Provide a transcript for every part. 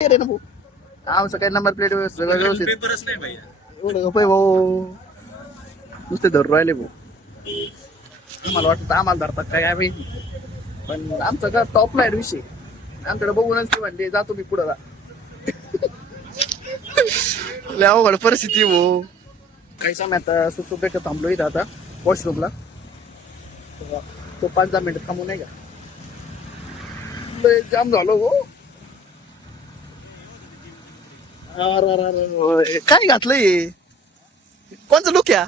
रे ना भाऊ आमचं काही नंबर प्लेट सगळं व्यवस्थित पेपरच नाही भैया. एवढं गप्प आहे भाऊ नुसते धरून राहिले भाऊ मला वाटतं आम्हाला धरतात काय काय माहिती पण आमचं का टॉपला आहे विषय आमच्याकडे बघूनच ती म्हणते जातो मी पुढं लय अवघड परिस्थिती भाऊ काही समय आता सुटू बेट थांबलो इथं आता वॉशरूमला तो 5-10 मिनिट थांबू नाही का लय जाम झालो हो अरे काय घातलंय कोणचं लुक या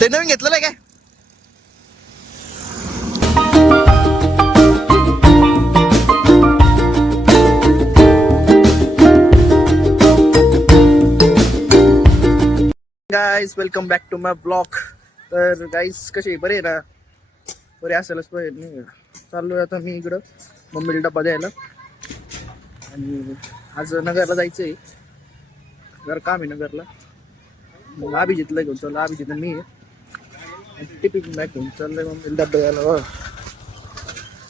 ते नवीन घेतलेलं आहे काय guys welcome back to my blog तर गाईज कसे बरे आहे ना बरे असेलच पाहिजे चाललोय आता मी इकडं मम्मीला डब्बा द्यायला आणि आज नगरला जायचंय जर काम आहे नगरला मग अभिजितला घेऊन चाललो अभिजित मी टिफिन बॅग घेऊन चाललोय मम्मीला डब्बा द्यायला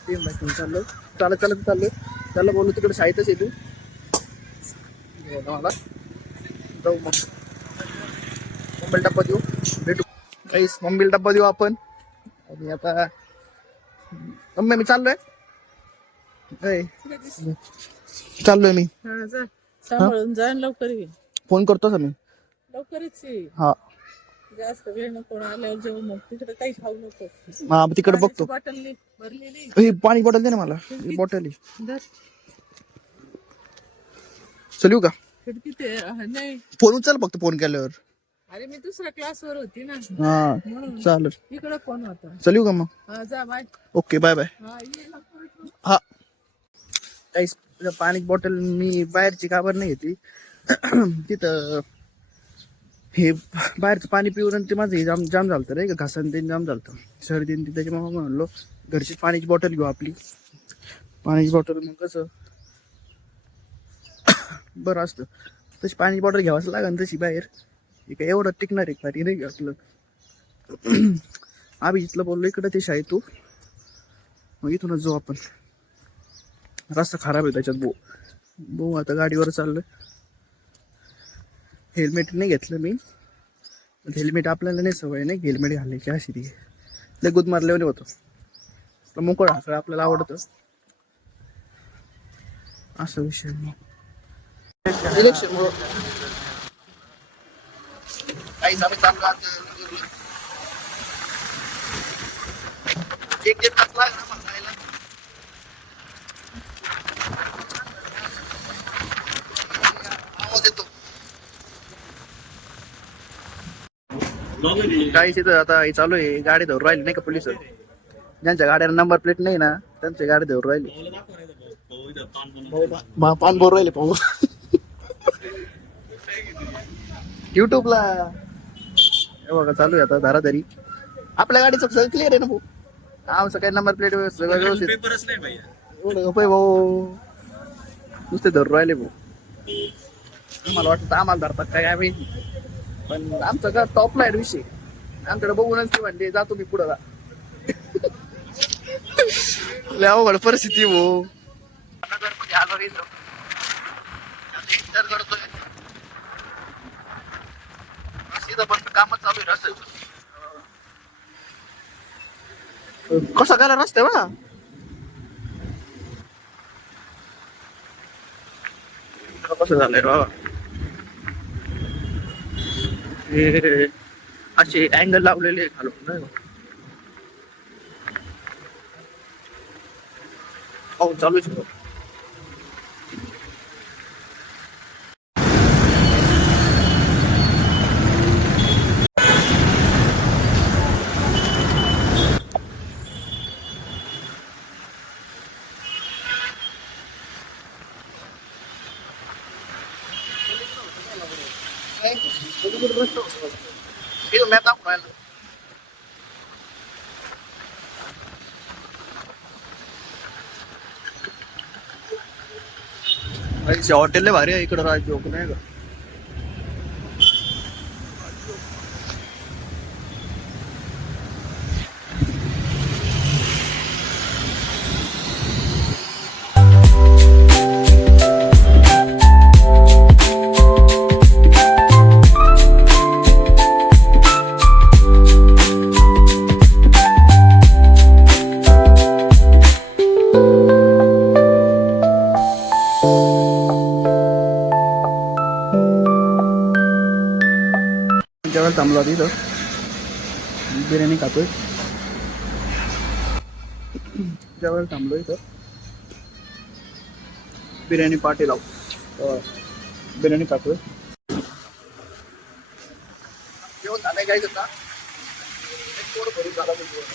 टिफिन बॅग घेऊन चाललोय त्याला बोललो तिकडे शाळेतच येतो मला जाऊ मग मम्मीला डब्बा देऊ भेटू काहीच मम्मीला डब्बा देऊ आपण आणि आता मम्मी मी चाललोय मी सांभाळून जा लवकर ये फोन करतो मी लवकरच ये हा जास्त वेळ नको आल्यावर जेवू मग तिकडे काही खाऊ नको हा तिकडे बघतो बॉटल भरलेली हे पाणी बॉटल दे ना मला ही बॉटल धर चलू का खिडकी ते नाही फोन उचल फक्त फोन केल्यावर अरे मी दुसऱ्या क्लासवर होती ना हा म्हणून चालेल इकडे फोन होता चलू का मग हा जा बाय ओके बाय बाय हा ये लवकर. हा काही पाणी बॉटल मी बाहेरची काबर नाही घेतली तिथं हे बाहेरचं पाणी पिऊन आणि ते माझं हे जाम झालं रे घासन ते जाम झालं सर्दी त्याच्यामुळे म्हणलो घरची पाण्याची बॉटल घेऊ आपली पाण्याची बॉटल मग कसं बरं असतं तशी पाण्याची बॉटल घ्यावंच लागेल तशी बाहेर हे काय एवढं टिकणार आहे पाणी नाही घातलं अभिजितला बोललो इकडं ते शाळेत तू मग इथूनच जाऊ आपण रस्ता खराब आहे त्याच्यात भाऊ आता गाडीवर चाललोय हेल्मेट नाही घेतलं मी हेल्मेट आपल्याला नाही सवय नाही हेल्मेट घालायची अशी ती लय गुद मारल्याने होतो मोकळ हाकळ आपल्याला आवडतं असा विषय इलेक्शन काही आम्ही चाललो एक तास लागला मला जायला आवाज येतो काही तिथं आता हे चालू आहे गाडी धरून राहिली नाही का पोलिस ज्यांच्या गाड्याला नंबर प्लेट नाही ना त्यांच्या गाडी धरून राहिली पान बोर राहिले पाहू युट्यूबला हे बघा चालू आहे आता धाराधारी आपल्या गाडीचं सगळं क्लिअर आहे ना भाऊ आमचं काही नंबर प्लेट सगळं व्यवस्थित पेपरच नाही भैया. एवढं गप्प आहे भाऊ नुसते धरून राहिले भाऊ मला वाटतं आम्हाला धरतात काय काय माहिती पण आमचं का टॉपला आहे विषय आमच्याकडे बघूनच ती म्हणते जातो मी पुढं लय अवघड परिस्थिती भाऊ करतोय पण कामच चालू आहे रस्त्याचं कसा गेला रस्ते बा कसं झालंय बाबा हे असे अँगल लावलेले घालून नाही हो चालूच itu meta friend हॉटेल भारी आहे इकडं राहायचं नाही का जेवायला थांबलो होतो इथं, बिर्याणी खातोय. जेवायला थांबलो इथं, बिर्याणी पार्टी लावू. बिर्याणी खातोय. जेवण झालंय काय आता, पोट भरून झालं जेवण.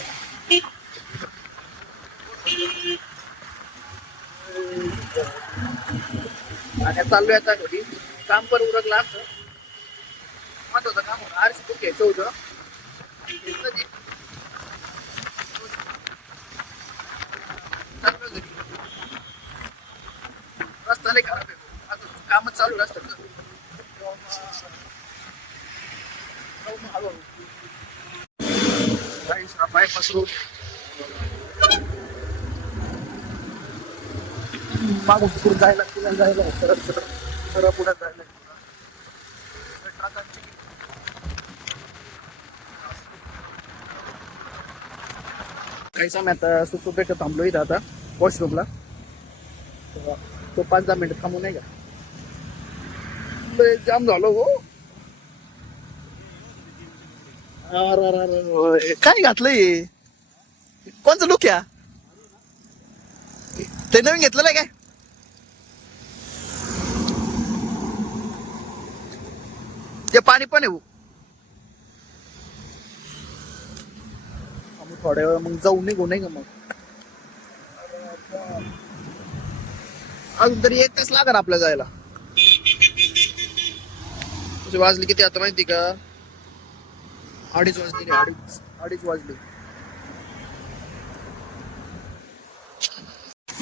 आणि चाललोय आता घरी. काम पण उरकलं आमचं, महत्वाचं काम होतं. आरसी बुक घ्यायचं होतं. चाललोय घरी. रस्ता लय खराब आहे, आता कामच चालू असतात. बायपास रोड मागून पुढे जायला सरळ पुढे जायला. काही समय आता सुसुपेट थांबलो इथं आता वॉशरूमला. तो 5-10 मिनिट थांबू नाही का, जाम झालो हो. अरे काय घातलंय, कोणचं लुक या ते नवीन घेतलेलं आहे काय? ते पाणी पण आहे थोड्या वेळ, मग जाऊ निघू नाही का? मग अजून तरी 1 तास लागणार आपल्या जायला. तुझे वाजले किती आता माहिती का? 2:30 वाजले. 2:30 वाजले.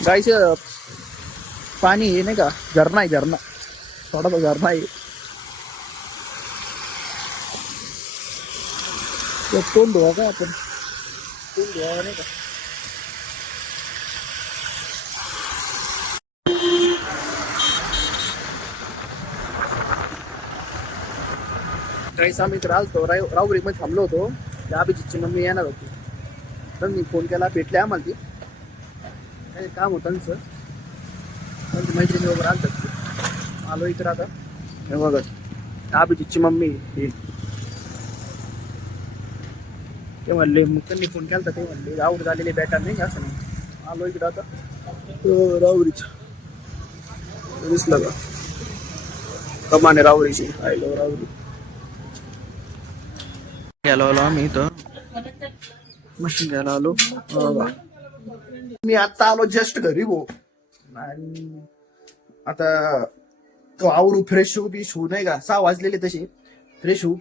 गायचं पाणी हे नाही का, झरणा आहे, झरणा थोडासा झरणा आहे. तोंड धुवा का आपण, तोंड धुवा नाही का? काही आम्ही इकडे आलतो, राहुरी मध्ये थांबलो होतो. त्या अभिजितची मम्मी येणार होती, तर मी फोन केला, भेटले आम्हाला. ती काही काम होतं त्यांचं, त्यांची मैत्रिणी वगैरे आणतात. आलो इकडे आता. हे बघा अभिजितची मम्मी ही. ते म्हणले, मग त्यांनी फोन केला, ते म्हणले राहुरी झालेले बेकार नाही असं नाही. आलो इकडे आता राहुरीच्या दिसलं का कमाने राहुरीची. आयलो राहुरी गेलो आम्ही इथं, मशीन घ्यायला आलो. मी आता आलो जस्ट घरी भो. आणि आता तो आवरू, फ्रेश होऊ, बीश होऊ नाही का. 6 वाजलेले तसे. फ्रेश होऊ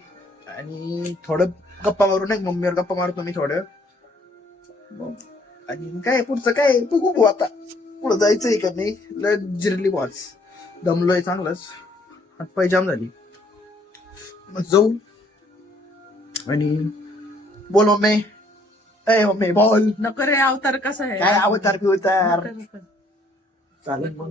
आणि थोडं गप्पा मारू नाही, मम्मीवर गप्पा मारतो मी थोडं. आणि काय पुढचं काय बघू भाऊ, आता पुढं जायचंय का नाही. लय जिरली वाच, दमलोय चांगलंच, हातपाय जाम झाली. मग जाऊ आणि बोल मम्मी. ए मम्मी बोल. नको रे, अवतार कसा आहे? काय अवतार पिवतार नको. चालेल. मग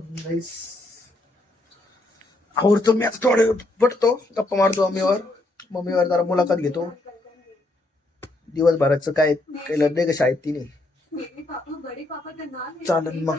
आवडतो मी आता, थोडे पटतो, गप्पा मारतो मम्मीवर जरा मुलाखत घेतो. दिवसभराचं काय केलं नाही का शाळेत तिने. चालेल मग.